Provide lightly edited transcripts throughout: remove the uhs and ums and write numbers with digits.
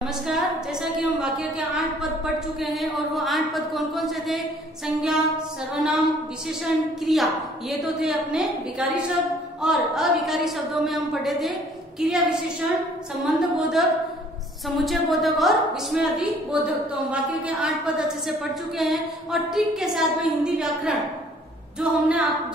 नमस्कार। जैसा कि हम वाक्य के 8 पद पढ़ चुके हैं और वो 8 पद कौन कौन से थे? संज्ञा, सर्वनाम, विशेषण, क्रिया। ये तो थे अपने विकारी शब्द। और अविकारी शब्दों में हम पढ़े थे क्रिया विशेषण, संबंध बोधक, समुच्चय बोधक और विस्मयादि बोधक। तो हम वाक्य के 8 पद अच्छे से पढ़ चुके हैं और ट्रिक के साथ में हिंदी व्याकरण जो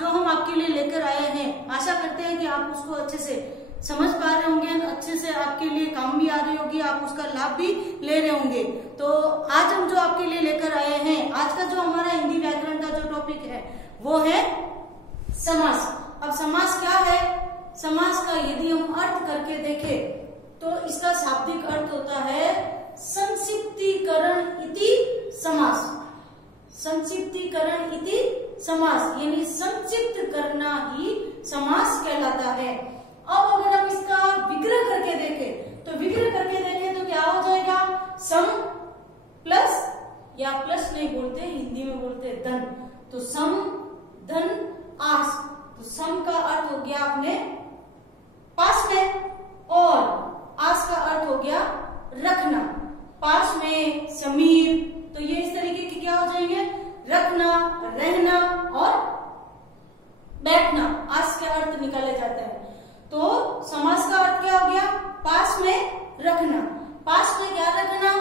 हम आपके लिए लेकर आए हैं, आशा करते हैं कि आप उसको अच्छे से समझ पा रहे होंगे, अच्छे से आपके लिए काम भी आ रही होगी, आप उसका लाभ भी ले रहे होंगे। तो आज हम जो आपके लिए लेकर आए हैं, आज का जो हमारा हिंदी व्याकरण का जो टॉपिक है वो है समास। अब समास क्या है? समास का यदि हम अर्थ करके देखें तो इसका शाब्दिक अर्थ होता है संक्षिप्तीकरण इति समास। संक्षिप्तीकरण इति समास यानी संक्षिप्त करना ही समास कहलाता है। अब अगर हम इसका विग्रह करके देखें तो क्या हो जाएगा? सम प्लस, या प्लस नहीं बोलते, हिंदी में बोलते धन। तो सम, धन, आस। तो सम का अर्थ हो गया अपने पास में और आस का अर्थ हो गया रखना। पास में, समीप, तो ये इस तरीके के क्या हो जाएंगे? रखना, रहना और बैठना। आस के अर्थ निकाले जाते हैं। तो समास का अर्थ क्या हो गया? पास में रखना। पास में क्या रखना?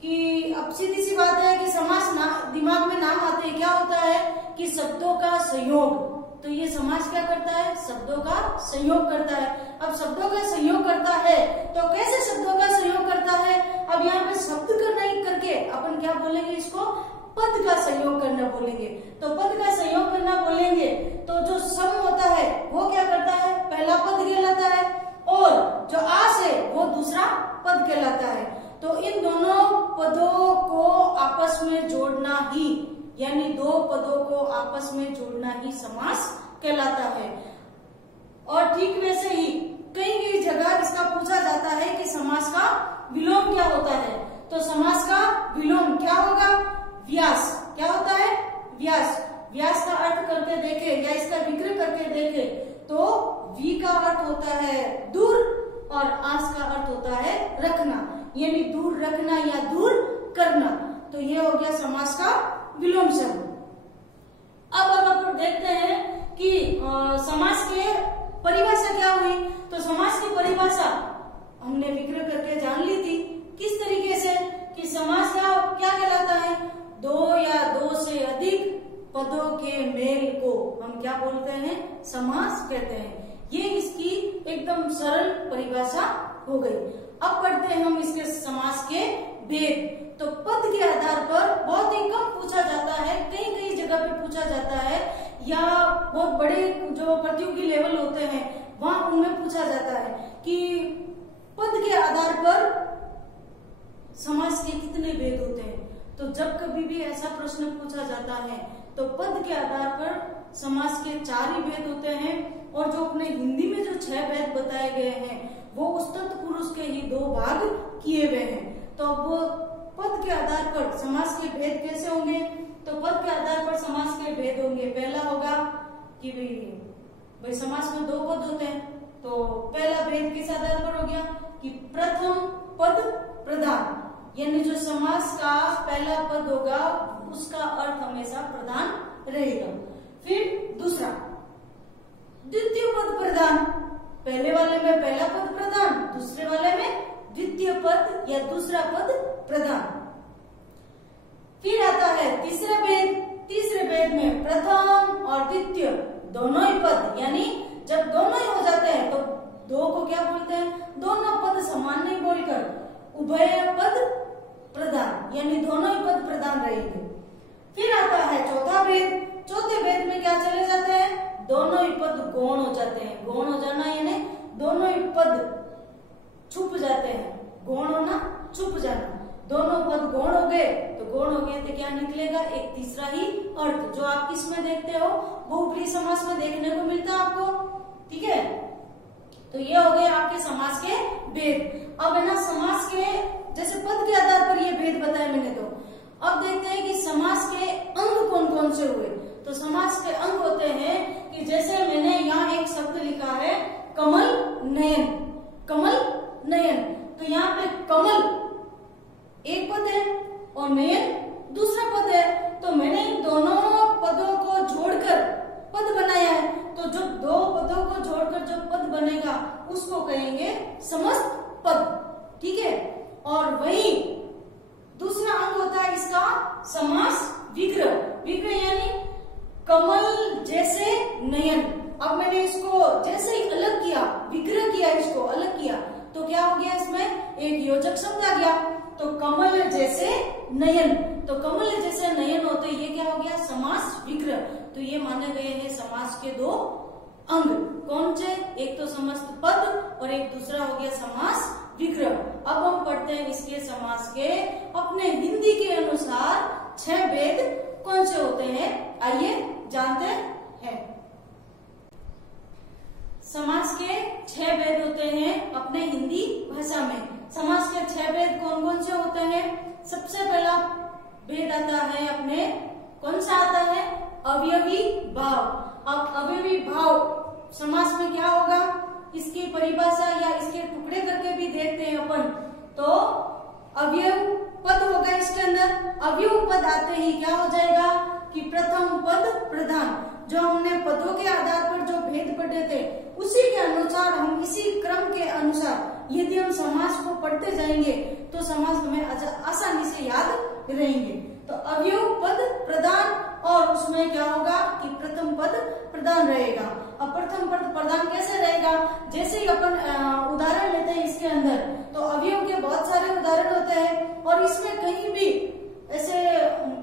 कि अब सीधी सी बात है कि समास दिमाग में नाम आते हैं क्या होता है कि शब्दों का संयोग। तो ये समास क्या करता है? शब्दों का संयोग करता है। अब शब्दों का संयोग करता है तो कैसे शब्दों का संयोग करता है? अब यहाँ पे शब्द का नहीं करके अपन क्या बोलेंगे? इसको पद का संयोग करना बोलेंगे। तो पद का संयोग करना बोलेंगे तो जो सम होता है वो क्या करता है? पहला पद कहलाता है और जो आस है वो दूसरा पद कहलाता है। तो इन दोनों पदों को आपस में जोड़ना ही, यानी दो पदों को आपस में जोड़ना ही समास कहलाता है। और ठीक वैसे ही कई जगह इसका पूछा जाता है कि समास का विलोम क्या होता है। तो समास का विलोम क्या होगा? व्यास। क्या होता है? व्यास। व्यास का अर्थ करके देखे या इसका विग्रह करके देखे तो वी का अर्थ होता है दूर और आस का अर्थ होता है रखना, यानी दूर रखना या दूर करना। तो ये हो गया समास का विलोम शब्द। अब अपन देखते हैं कि समास के परिभाषा क्या हुई। तो समास की परिभाषा हमने विग्रह करके जान ली थी। किस तरीके से कि समास क्या कहलाता है? दो या दो से अधिक पदों के मेल को हम क्या बोलते हैं? समास कहते हैं। ये इसकी एकदम सरल परिभाषा हो गई। अब पढ़ते हैं हम इसके समास के भेद। तो पद के आधार पर बहुत ही कम पूछा जाता है, कई जगह पे पूछा जाता है, या बहुत बड़े जो प्रतियोगी लेवल होते हैं वहां उनमें पूछा जाता है कि पद के आधार पर समास के कितने भेद होते हैं। तो जब कभी भी ऐसा प्रश्न पूछा जाता है तो पद के आधार पर समास के 4 ही भेद होते हैं और जो अपने हिंदी में जो 6 भेद बताए गए हैं वो उस तत्पुरुष के ही 2 भाग किए हुए हैं। तो अब वो पद के आधार पर समास के भेद कैसे होंगे? तो पद के आधार पर समास के भेद होंगे। पहला होगा कि भाई समास में 2 पद होते हैं। तो पहला भेद किस आधार पर हो गया कि प्रथम पद प्रधान, यानी जो समास का पहला पद होगा उसका अर्थ हमेशा प्रधान रहेगा। फिर दूसरा द्वितीय पद प्रधान, पहले वाले में पहला पद प्रधान, दूसरे वाले में द्वितीय पद या दूसरा पद प्रधान। फिर आता है तीसरा भेद। तीसरे भेद में प्रथम और द्वितीय दोनों ही पद, यानी जब दोनों ही हो जाते हैं तो 2 को क्या बोलते हैं? दोनों पद समान नहीं बोलकर उभय पद प्रधान, यानी दोनों ही पद प्रधान रहेंगे। फिर आता है चौथा भेद। चौथे भेद में क्या चले जाते हैं? दोनों ही पद गौण हो जाते हैं। गौण हो जाना यानी दोनों ही पद छुप जाते हैं। गौण होना, छुप जाना। दोनों पद गौण हो गए तो गौण हो गए तो क्या निकलेगा? एक तीसरा ही अर्थ जो आप किसमें देखते हो? बहुब्रीहि समास में देखने को मिलता है आपको। ठीक है, तो ये हो गए आपके समास के भेद। अब है ना समास के जैसे पद के आधार पर ये भेद बताया मैंने। तो अब देखते हैं कि समास के अंग कौन कौन से हुए। तो समास के अंग होते हैं कि जैसे मैंने यहाँ एक शब्द लिखा है कमल नयन। कमल नयन, तो यहाँ पे कमल पद है और नयन दूसरा पद है। तो मैंने इन दोनों पदों को जोड़कर पद बनाया है। तो जो दो पदों को जोड़कर जो पद बनेगा उसको कहेंगे समस्त पद, ठीक है। और वही दूसरा अंग होता है इसका समास विग्रह। विग्रह यानी कमल जैसे नयन। अब मैंने इसको जैसे ही अलग किया, विग्रह किया, इसको अलग किया, तो क्या हो गया, इसमें एक योजक शब्द आ गया। तो कमल जैसे नयन, तो कमल जैसे नयन होते ये क्या हो गया, समास विग्रह। तो ये माने गए हैं समास के दो अंग। कौन से, एक तो समस्त पद और एक दूसरा हो गया समास विग्रह। अब हम पढ़ते हैं इसके समास के अपने हिंदी के अनुसार 6 भेद कौन से होते हैं, आइए जानते हैं। समास के 6 भेद होते हैं अपने हिंदी भाषा में। समास के 6 भेद कौन कौन से होते हैं। सबसे पहला भेद आता है अपने, कौन सा आता है, अवयवी भाव। अब अवयवी भाव समास में क्या होगा, इसकी परिभाषा या इसके टुकड़े करके भी देखते हैं अपन। तो अवयव पद होगा इसके अंदर। अवयव पद आते ही क्या हो जाएगा कि प्रथम पद प्रधान। जो हमने पदों के आधार पर जो भेद पढ़े थे उसी के अनुसार, हम इसी क्रम के अनुसार यदि हम समास को पढ़ते जाएंगे तो समास हमें आसानी से याद रहेंगे। तो अवयव पद प्रधान, और उसमें क्या होगा कि प्रथम पद प्रधान रहेगा। अब प्रथम पद प्रधान कैसे रहेगा, जैसे ही अपन उदाहरण लेते हैं इसके अंदर, तो अवयव के बहुत सारे उदाहरण होते हैं और इसमें कहीं भी ऐसे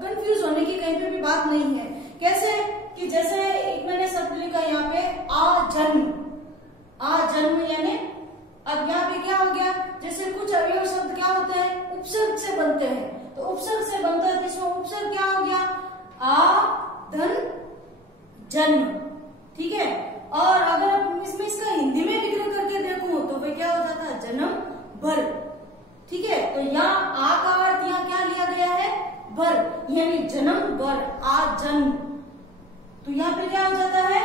कंफ्यूज होने की कहीं पे भी बात नहीं है। कैसे कि जैसे एक मैंने शब्द लिखा यहाँ पे आजन्म। आजन्म यानी अब यहाँ पे क्या हो गया, जैसे कुछ अवयव शब्द क्या होते हैं, उपसर्ग से बनते हैं। तो उपसर्ग से बनता है, इसमें उपसर्ग क्या हो गया, आ धन जन्म, ठीक है। और अगर इसमें इसका हिंदी में विग्रह करके देखूं तो वह क्या हो जाता है, जन्म भर, ठीक है। तो यहाँ आ का अर्थ यहाँ क्या लिया गया है, भर, यानी जन्म भर, आ जन्म। तो यहाँ पे क्या हो जाता है,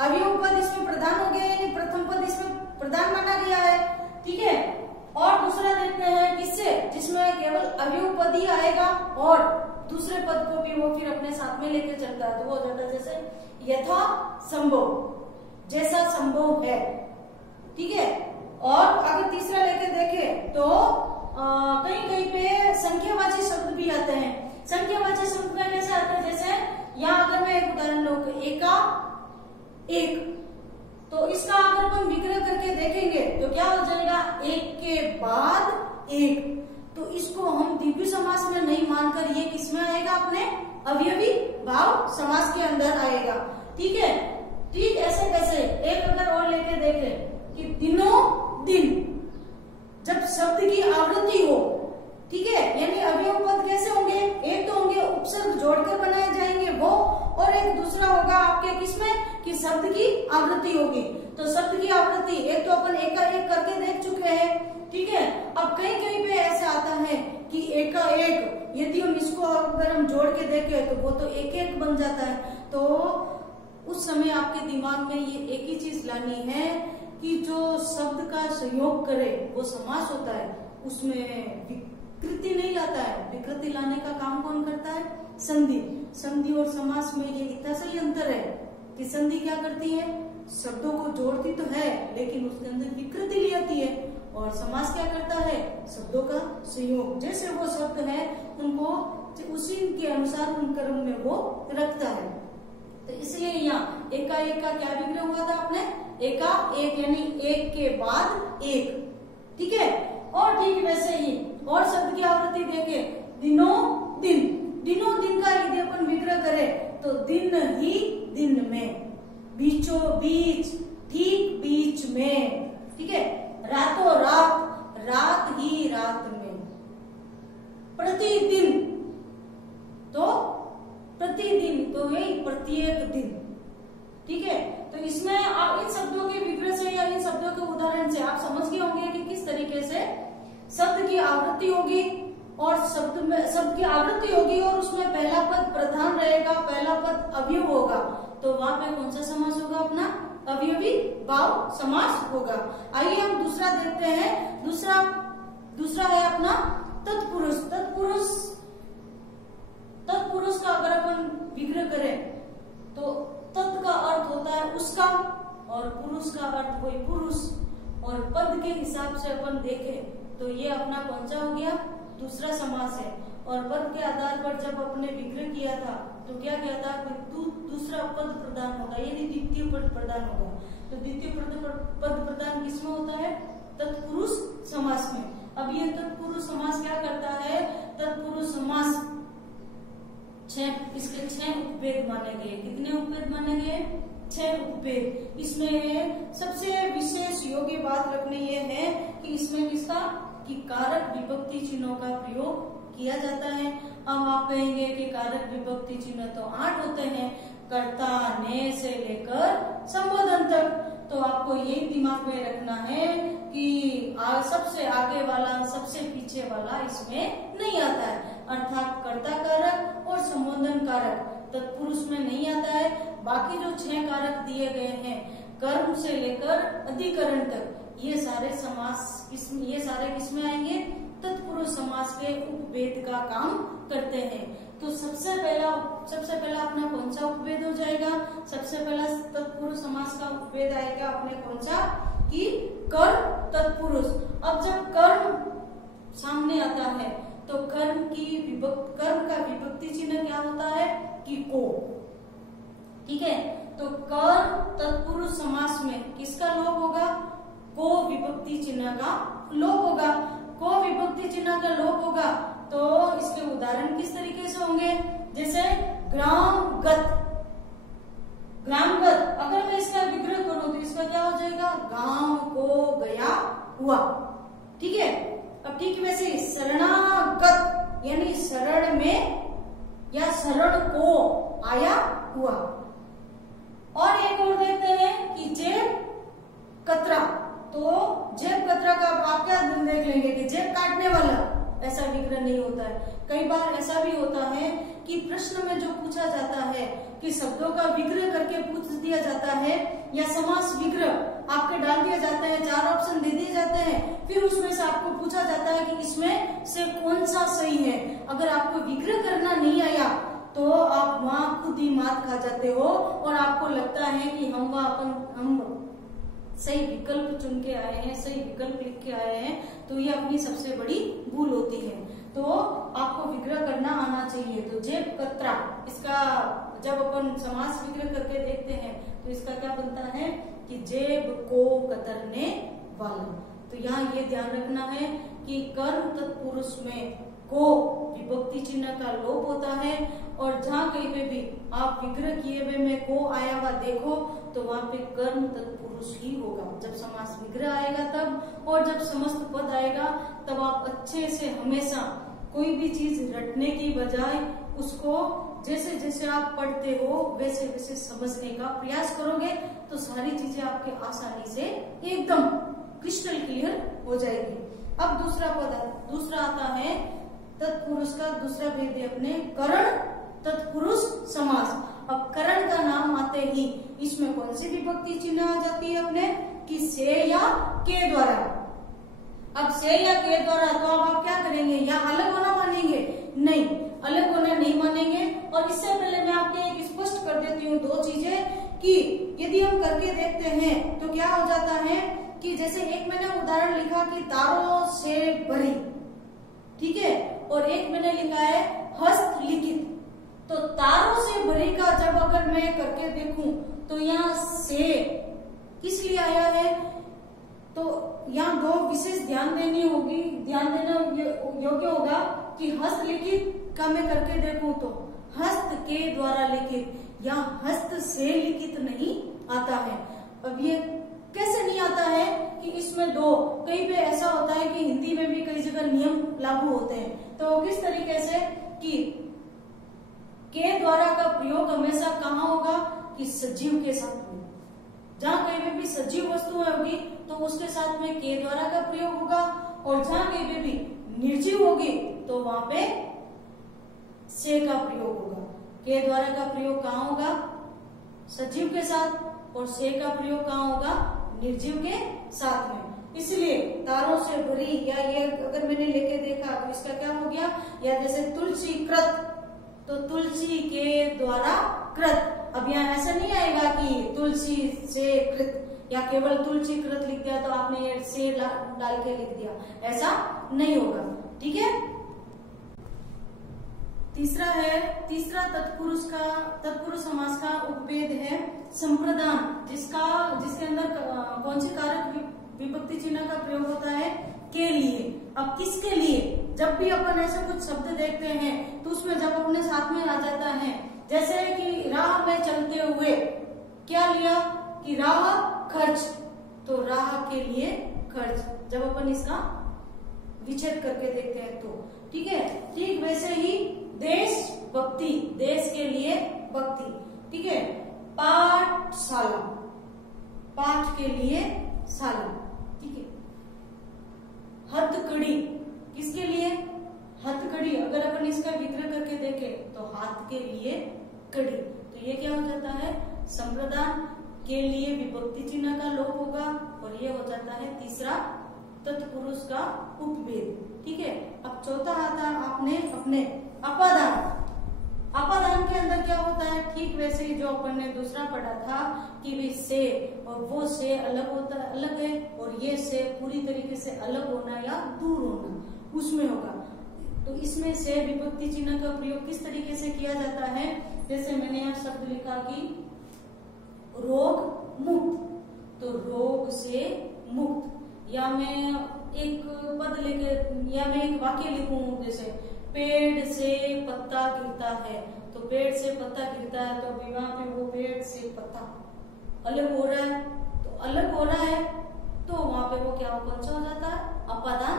अवयव पद इसमें प्रधान हो गया, यानी प्रथम पद इसमें प्रधान माना गया है, ठीक है। और दूसरा देखते हैं किससे, जिसमें केवल अवयव पद ही आएगा और दूसरे पद को भी वो फिर अपने साथ में लेके चलता है। तो वो हो जाता है जैसे यथा संभव, जैसा संभव है, ठीक है। और अगर तीसरा लेके देखें तो कहीं कहीं पे संख्यावाची शब्द भी आते हैं। संख्यावाची शब्द में कैसे आते हैं, जैसे यहाँ अगर मैं एक उदाहरण लूं, एका एक, तो इसका अगर हम विग्रह करके देखेंगे तो क्या हो जाएगा, एक के बाद एक। तो इसको हम द्विगु समास में नहीं मानकर ये किसमें आएगा, अपने अवयवी भाव समास के अंदर आएगा, ठीक है। ठीक ऐसे कैसे, एक अगर और लेके देखें कि दिनों दिन, जब शब्द की आवृत्ति हो, ठीक है, यानी अवयव पद कैसे होंगे, एक तो होंगे उपसर्ग जोड़कर बनाए जाएंगे वो, और एक दूसरा होगा आपके किसमें कि शब्द की आवृत्ति होगी। तो शब्द की आवृत्ति एक तो अपन एक करके देख चुके हैं, ठीक है। अब कहीं कहीं पे ऐसा आता है कि एक का एक, यदि हम इसको अगर हम जोड़ के देखें तो वो तो एक एक बन जाता है। तो उस समय आपके दिमाग में ये एक ही चीज लानी है कि जो शब्द का संयोग करे वो समास होता है, उसमें विकृति नहीं लाता है। विकृति लाने का काम कौन करता है, संधि। संधि और समास में ये इतना सही अंतर है कि संधि क्या करती है, शब्दों को जोड़ती तो है लेकिन उसके अंदर विकृति ले आती है, और समास क्या करता है, शब्दों का संयोग, जैसे वो शब्द है उनको उसी के अनुसार उन क्रम में वो रखता है। तो इसलिए यहाँ एकाएक का क्या विग्रह हुआ था अपने, एका एक, यानी एक के बाद एक, ठीक है। और ठीक वैसे ही और शब्द की आवृत्ति देखे, दिनों दिन। दिनों दिन का यदि अपन विग्रह करें तो दिन ही दिन में, बीचों बीच, ठीक बीच में, ठीक है। रातों रात, रात ही रात में। प्रतिदिन, तो प्रतिदिन, तो यही प्रत्येक दिन, ठीक है। तो इसमें आप इन शब्दों के विग्रह से या इन शब्दों के उदाहरण से आप समझ गए होंगे कि किस तरीके से शब्द की आवृत्ति होगी, और शब्द की आवृत्ति होगी और उसमें पहला पद प्रधान रहेगा, पहला पद अवयव होगा, तो वहां पे कौन सा समास होगा, अपना अवयवी भाव समास होगा। आइए हम दूसरा देखते हैं। दूसरा है अपना तत्पुरुष, तत्पुरुष का अगर अपन विग्रह करें तो तत् का अर्थ होता है उसका, और पुरुष का अर्थ कोई पुरुष, और पद के हिसाब से अपन देखें तो ये अपना कौन सा हो गया, दूसरा समास है। और पद के आधार पर जब अपने विग्रह किया था तो क्या किया था, दूसरा पद प्रदान होगा, यानी द्वितीय पद प्रदान होगा। तो द्वितीय पद प्रदान किसमें होता है, तत्पुरुष समास में। अब ये तत्पुरुष समास क्या करता है, तत्पुरुष समास इसके 6 उपभेद माने गए। कितने उपभेद माने गए, 6 उपभेद। इसमें सबसे विशेष योग्य बात रखनी ये है कि इसमें किसका, कि कारक विभक्ति चिन्हों का प्रयोग किया जाता है। अब आप कहेंगे कि कारक विभक्ति चिन्ह तो 8 होते हैं, कर्ता ने से लेकर संबोधन तक। तो आपको यही दिमाग में रखना है कि सबसे आगे वाला सबसे पीछे वाला इसमें नहीं आता है, अर्थात कर्ता कारक और संबोधन कारक तत्पुरुष में नहीं आता है। बाकी जो 6 कारक दिए गए हैं, कर्म से लेकर अधिकरण तक, ये सारे किसमें आएंगे, तत्पुरुष समास के उपभेद का काम करते हैं। तो सबसे पहला अपना कौन सा उपभेद हो जाएगा, सबसे पहला तत्पुरुष समास का उपभेद आएगा अपने कौन सा, कि कर्म तत्पुरुष। अब जब कर्म सामने आता है तो कर्म का विभक्ति चिन्ह क्या होता है, कि को। ठीक है, तो कर्म तत्पुरुष समास में किसका लोप होगा, को विभक्ति चिन्ह का लोप होगा। को विभक्ति चिन्ह का लोप होगा तो इसके उदाहरण किस तरीके से होंगे, जैसे ग्रामगत। अगर मैं इसका विग्रह करूं तो इसका क्या हो जाएगा, गांव को गया हुआ। ठीक है, अब ठीक वैसे शरणागत यानी शरण में या शरण को आया हुआ। और एक और देखते हैं कि जेब कतरा। तो जेब कतरा का आप क्या देख लेंगे कि जेब काटने वाला, ऐसा विग्रह नहीं होता है। कई बार ऐसा भी होता है कि प्रश्न में जो पूछा जाता है कि शब्दों का विग्रह करके पूछ दिया जाता है, या समास विग्रह आपके डाल दिया जाता है, 4 ऑप्शन दे दिए जाते हैं, फिर उसमें से आपको पूछा जाता है कि इसमें से कौन सा सही है। अगर आपको विग्रह करना नहीं आया तो आप वहां खुद ही मात खा जाते हो और आपको लगता है कि हम सही विकल्प चुन के आए हैं, सही विकल्प लिख के आए हैं, तो ये अपनी सबसे बड़ी भूल होती है। तो आपको विग्रह करना आना चाहिए। तो जेब कतरा, इसका जब अपन समास विग्रह करके देखते हैं तो इसका क्या बनता है कि जेब को कतरने वाला। तो यहाँ ये ध्यान रखना है कि कर्म तत्पुरुष में को विभक्ति चिन्ह का लोप होता है, और जहाँ कहीं पे भी आप विग्रह किए हुए में को आया हुआ देखो तो वहां पे कर्म तत्पुरुष ही होगा। जब समास विग्रह आएगा तब, और जब समस्त पद आएगा तब आप अच्छे से हमेशा कोई भी चीज रटने की बजाय उसको जैसे जैसे आप पढ़ते हो वैसे वैसे समझने का प्रयास करोगे तो सारी चीजें आपके आसानी से एकदम क्रिस्टल क्लियर हो जाएगी। अब दूसरा आता है तत्पुरुष का दूसरा भेद है अपने करण तत्पुरुष समास। अब करण का नाम आते ही इसमें कौन सी विभक्ति चिन्ह आ जाती है अपने, कि से या के द्वारा। अब से या के द्वारा तो अब आप क्या करेंगे, या अलग होना मानेंगे, नहीं अलग होना नहीं मानेंगे। और इससे पहले मैं आपको एक स्पष्ट कर देती हूँ 2 चीजें, कि यदि हम करके देखते हैं तो क्या हो जाता है कि जैसे एक मैंने उदाहरण लिखा कि तारों से भरी, ठीक है, और एक मैंने लिखा है हस्तलिखित। तो तारों से भरी का जब अगर मैं करके देखूं तो यहाँ से किस लिए आया है, तो यहाँ 2 विशेष ध्यान देना योग्य होगा कि हस्तलिखित का मैं करके देखूं तो हस्त के द्वारा लिखित, या हस्त से लिखित नहीं आता है। अब ये कैसे नहीं आता है कि इसमें 2 कहीं पे ऐसा होता है कि हिंदी में भी कई जगह नियम लागू होते हैं। तो किस तरीके से कि के द्वारा का प्रयोग हमेशा कहाँ होगा, कि सजीव के साथ में। जहाँ कहीं पे भी सजीव वस्तु होगी तो उसके साथ में के द्वारा का प्रयोग होगा, और जहाँ कहीं पे भी निर्जीव होगी तो वहां पे से का प्रयोग होगा। के द्वारा का प्रयोग कहाँ होगा, सजीव के साथ, और से का प्रयोग कहाँ होगा, निर्जीव के साथ में। इसलिए तारों से भरी, या ये अगर मैंने लेके देखा तो इसका क्या हो गया, या जैसे तुलसी कृत, तो तुलसी के द्वारा कृत। अब यहाँ ऐसा नहीं आएगा कि तुलसी से कृत या केवल तुलसी कृत लिख दिया तो आपने ये से डाल के लिख दिया, ऐसा नहीं होगा। ठीक है। तीसरा तत्पुरुष समास का उपभेद है संप्रदान, जिसके अंदर कौन सी कारक विभक्ति चिन्ह का प्रयोग होता है, के लिए। अब किसके लिए, जब भी अपन ऐसे कुछ शब्द देखते हैं तो उसमें जब अपने साथ में आ जाता है, जैसे कि राह में चलते हुए क्या लिया कि राह खर्च, तो राह के लिए खर्च, जब अपन इसका विच्छेद करके देखते हैं तो। ठीक है। ठीक वैसे ही देश भक्ति, देश के लिए भक्ति। ठीक है। पाठशाला, पाठ के लिए शाला। ठीक है। हथकड़ी, किसके लिए, हथकड़ी। अगर अपन इसका विग्रह करके देखें तो हाथ के लिए कड़ी, तो ये क्या हो जाता है, संप्रदान के लिए विभक्ति चिन्ह का लोप होगा और ये हो जाता है तीसरा तत्पुरुष का उपभेद। ठीक है। अब चौथा आता है आपने अपने अपादान। अपादान के अंदर क्या होता है, ठीक वैसे ही जो अपन ने दूसरा पढ़ा था कि भी से और वो से अलग होता है, अलग है, और ये से पूरी तरीके से अलग होना या दूर होना उसमें होगा। तो इसमें से विभक्ति चिन्ह का प्रयोग किस तरीके से किया जाता है, जैसे मैंने यहाँ शब्द लिखा कि रोग मुक्त, तो रोग से मुक्त, या मैं एक पद लेके या मैं एक वाक्य लिखूं, जैसे पेड़ से पत्ता गिरता है, तो पेड़ से पत्ता गिरता है, तो अभी वहां पे वो पेड़ से पत्ता अलग हो रहा है, तो अलग हो रहा है, तो वहां पे वो क्या कौन सा हो जाता है, अपादान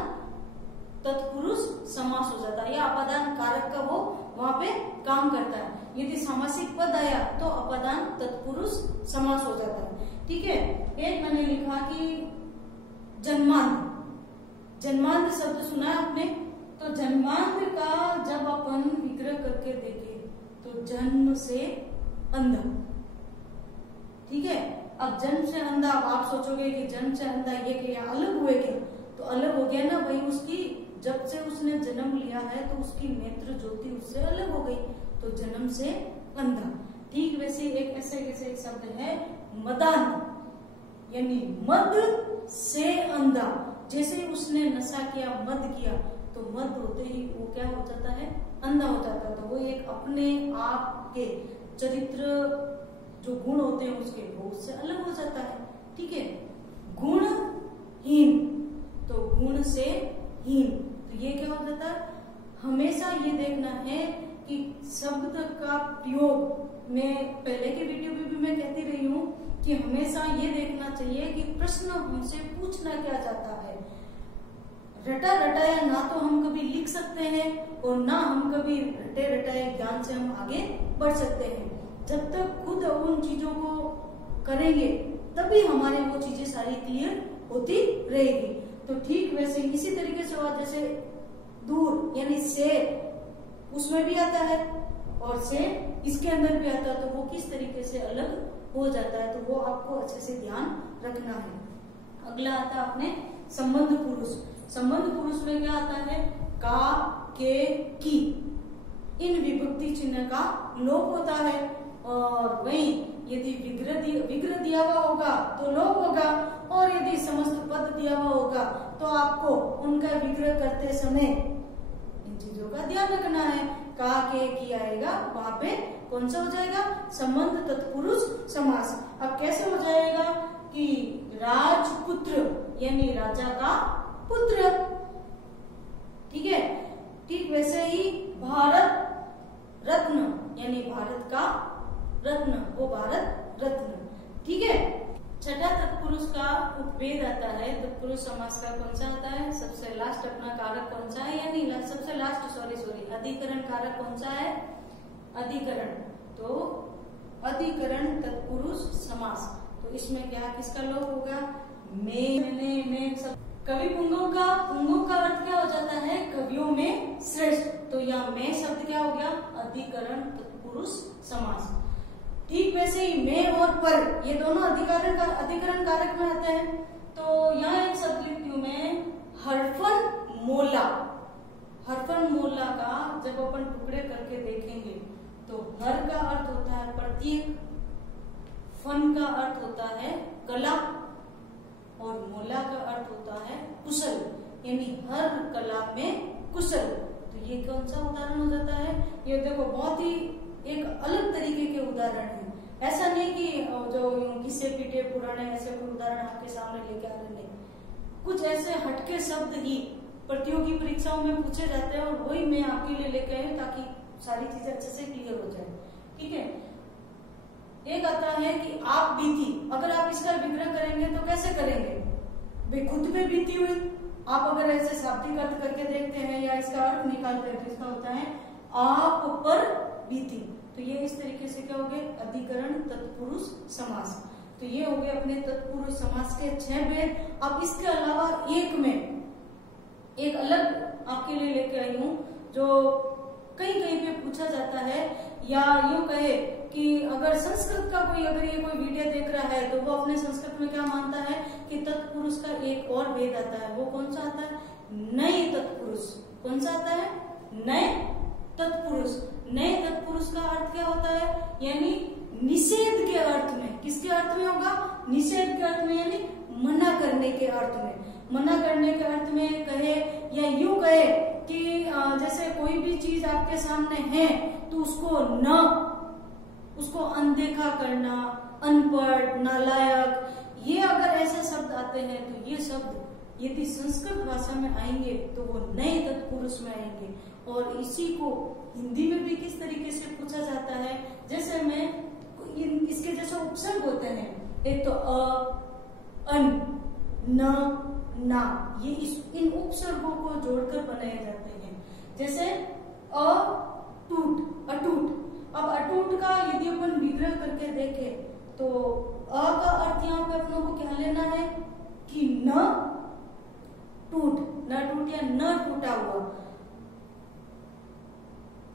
तत्पुरुष समास हो जाता है, या अपादान कारक का वो वहां पे काम करता है। यदि सामासिक पद आया तो अपादान तत्पुरुष समास हो जाता है। ठीक है। एक मैंने लिखा कि जन्मांध, जन्मांध शब्द सुना है आपने, तो जन्मांध का जब अपन विग्रह करके देखें तो जन्म से अंधा। ठीक है। अब जन्म से अंधा, अब आप सोचोगे कि जन्म से अंधा ये क्या अलग हुए क्या, तो अलग हो गया ना भाई, उसकी जब से उसने जन्म लिया है तो उसकी नेत्र ज्योति उससे अलग हो गई, तो जन्म से अंधा। ठीक वैसे एक ऐसे शब्द है मदांध, यानी मद से अंधा, जैसे उसने नशा किया, मद किया, तो मद होते ही वो क्या हो जाता है, अंधा हो जाता है। तो वो एक अपने आप के चरित्र जो गुण होते हैं उसके, वो उससे अलग हो जाता है। ठीक है। गुणहीन, तो गुण से हीन, तो ये क्या हो जाता है, हमेशा ये देखना है कि शब्द का प्रयोग, मैं पहले के वीडियो में भी मैं कहती रही हूँ कि हमेशा ये देखना चाहिए कि प्रश्न हमसे पूछना क्या चाहता है। रटा रटाया ना तो हम कभी लिख सकते हैं और ना हम कभी रटे रटाए ज्ञान से हम आगे बढ़ सकते हैं। जब तक खुद उन चीजों को करेंगे तभी हमारे वो चीजें सारी क्लियर होती रहेगी। तो ठीक वैसे इसी तरीके से हुआ, जैसे दूर यानी से उसमें भी आता है और से इसके अंदर भी आता है, तो वो किस तरीके से अलग हो जाता है, तो वो आपको अच्छे से ध्यान रखना है। अगला आता है अपने संबंध पुरुष। संबंध पुरुष में क्या आता है, का, के, की, इन विभक्ति चिन्ह का लोप होता है, और वहीं यदि विग्रह दिया हुआ होगा तो लोप होगा, और यदि समस्त पद दिया हुआ होगा तो आपको उनका विग्रह करते समय इन चीजों का ध्यान रखना है। का, के, की आएगा, वहां पे कौन सा हो जाएगा, संबंध तत्पुरुष समास। अब कैसे हो जाएगा कि राजपुत्र यानी राजा का पुत्र। ठीक है। ठीक वैसे ही भारत रत्न यानी भारत का रत्न, वो भारत रत्न। ठीक है। छठा तत्पुरुष का उपभेद आता है। तत्पुरुष समास का कौन सा आता है, सबसे लास्ट अपना कारक कौन सा है, यानी सबसे लास्ट सॉरी अधिकरण कारक कौन सा है, अधिकरण। तो अधिकरण तत्पुरुष समास, तो इसमें क्या किसका लोप होगा, मैं सब कवि पुंगव का अर्थ क्या हो जाता है, कवियों में श्रेष्ठ, तो यहाँ मैं शब्द क्या हो गया, अधिकरण तत्पुरुष समास। ठीक वैसे ही मैं और पर, ये दोनों अधिकरण कारक में आते हैं। तो यहाँ एक शब्द लिखती हूं मैं, हरफन मोला। हरफनमौला का जब अपन टुकड़े करके देखेंगे तो हर का अर्थ होता है प्रत्येक, फन का अर्थ होता है कला और मोला का अर्थ होता है कुशल, यानी हर कला में कुशल। तो ये कौन सा उदाहरण हो जाता है? ये देखो बहुत ही एक अलग तरीके के उदाहरण है। ऐसा नहीं कि जो घिसे पीटे पुराने ऐसे कोई उदाहरण आपके सामने लेके आ रहे, नहीं, कुछ ऐसे हटके शब्द ही प्रतियोगी परीक्षाओं में पूछे जाते हैं और वही मैं आपके लिए लेके आई ताकि सारी चीजें अच्छे से क्लियर हो जाए। ठीक है, एक आता है कि आप बीती, अगर आप इसका विग्रह करेंगे तो कैसे करेंगे? वे खुद पे बीती हुई। आप अगर ऐसे शाब्दिक अर्थ करके देखते हैं या इसका अर्थ निकालते हैं तो इसका होता है आप पर बीती। तो ये इस तरीके से क्या हो गए? अधिकरण तत्पुरुष समास। तो ये हो गए अपने तत्पुरुष समास के 6 भेद। अब इसके अलावा एक में एक अलग आपके लिए लेके आई हूं जो कहीं कहीं पे पूछा जाता है, या यूं कहे कि अगर संस्कृत का कोई अगर ये कोई वीडियो देख रहा है तो वो अपने संस्कृत में क्या मानता है कि तत्पुरुष का एक और भेद आता है। वो कौन सा आता है? नए तत्पुरुष। कौन सा आता है? नए तत्पुरुष। नए तत्पुरुष का अर्थ क्या होता है? यानी निषेध के अर्थ में। किसके अर्थ में होगा? निषेध के अर्थ में, यानी मना करने के अर्थ में। मना करने के अर्थ में कहे या यूं कहे कि जैसे कोई भी चीज आपके सामने है तो उसको अनदेखा करना, अनपढ़, नालायक, ये अगर ऐसे शब्द आते हैं तो ये शब्द यदि संस्कृत भाषा में आएंगे तो वो नए तत्पुरुष में आएंगे। और इसी को हिंदी में भी किस तरीके से पूछा जाता है, जैसे में इसके जैसे उपसर्ग होते हैं, एक तो अ, अन, न, ना, ये इन उपसर्गों को जोड़कर बनाए जाते हैं। जैसे अटूट, अटूट। अब अटूट का यदि अपन विग्रह करके देखें तो अ का अर्थ यहाँ पे अपनों को क्या लेना है कि न टूट, न टूट या न टूटा हुआ।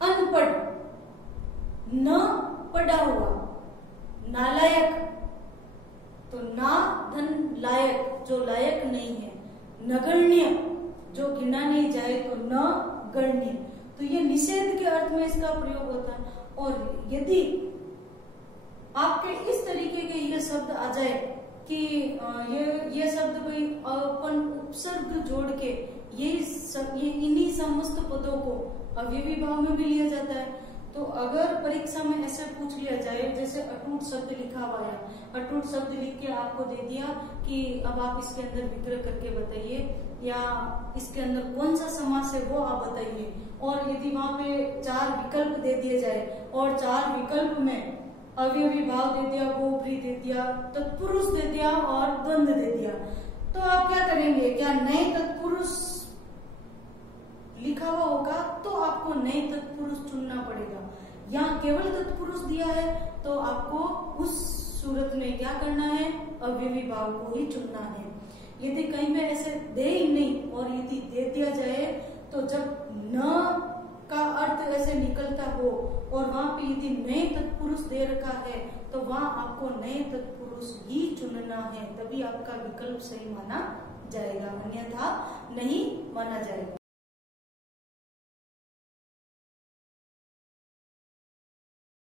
अनपढ़, न पढ़ा हुआ। नालायक, तो ना धन लायक, जो लायक नहीं है। नगण्य, जो गिना नहीं जाए तो न गण्य। तो ये निषेध के अर्थ में इसका प्रयोग होता है। और यदि आपके इस तरीके के ये शब्द आ जाए कि ये शब्द भाई अपन उपसर्ग जोड़ के ये इन्हीं समस्त पदों को अवयवी भाव में भी लिया जाता है। तो अगर परीक्षा में ऐसे पूछ लिया जाए, जैसे अटूट शब्द लिखा हुआ है, अटूट शब्द लिख के आपको दे दिया कि अब आप इसके अंदर विग्रह करके बताइए या इसके अंदर कौन सा समास है वो आप बताइए, और यदि वहां पे 4 विकल्प दे दिए जाए और 4 विकल्प में अवयवी भाव दे दिया, गोप्री दे दिया, तत्पुरुष दे दिया और द्वंद्व दे दिया, तो आप क्या करेंगे? क्या नए तत्पुरुष लिखा हुआ होगा तो आपको नए तत्पुरुष चुनना पड़ेगा। यहाँ केवल तत्पुरुष दिया है तो आपको उस सूरत में क्या करना है? अवयवी भाव को ही चुनना है। यदि कहीं में ऐसे दे ही नहीं और यदि दे दिया जाए तो जब न का अर्थ ऐसे निकलता हो और वहां पे यदि नए तत्पुरुष दे रखा है तो वहां आपको नए तत्पुरुष ही चुनना है, तभी आपका विकल्प सही माना जाएगा, अन्यथा नहीं माना जाएगा।